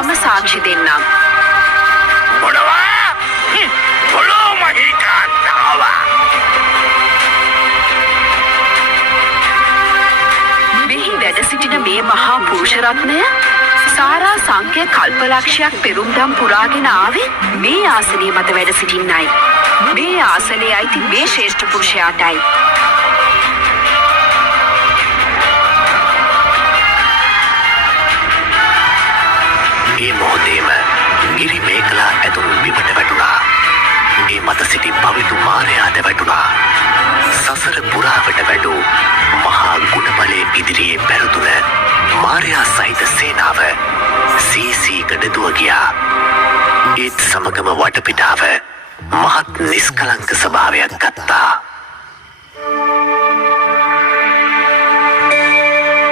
මම සාක්ෂි දෙන්නම්. මොනවා? පොළොව මහිකාන්තාවා. මෙහි වැඩ සිටින මේ මහා පුරුෂ රත්නය සාරා සංඛ්‍ය කල්පලක්ෂයක් පෙරුම්දම් පුරාගෙන ආවේ මේ ආසනයේ මත වැඩ සිටින්නයි. මේ ආසනයේ අයිති මේ ශ්‍රේෂ්ඨ පුරුෂයාටයි. ඒ මොහොතේම ගිරි මේකලා ඇතුළු බිමට වැටුණා. ඒ මත සිටි පවිතු මාරයාද වැටුණා. සසර පුරාවට වැඩූ මහා ගුණබලයේ ඉදිරියේ පැරදුන මාරයා සහිත සේනාව සීසීකට දුව ගියා. ඒත් සමගම වටපිටාව මහත් නිස්කලංක ස්වභාවයක් ගත්තා.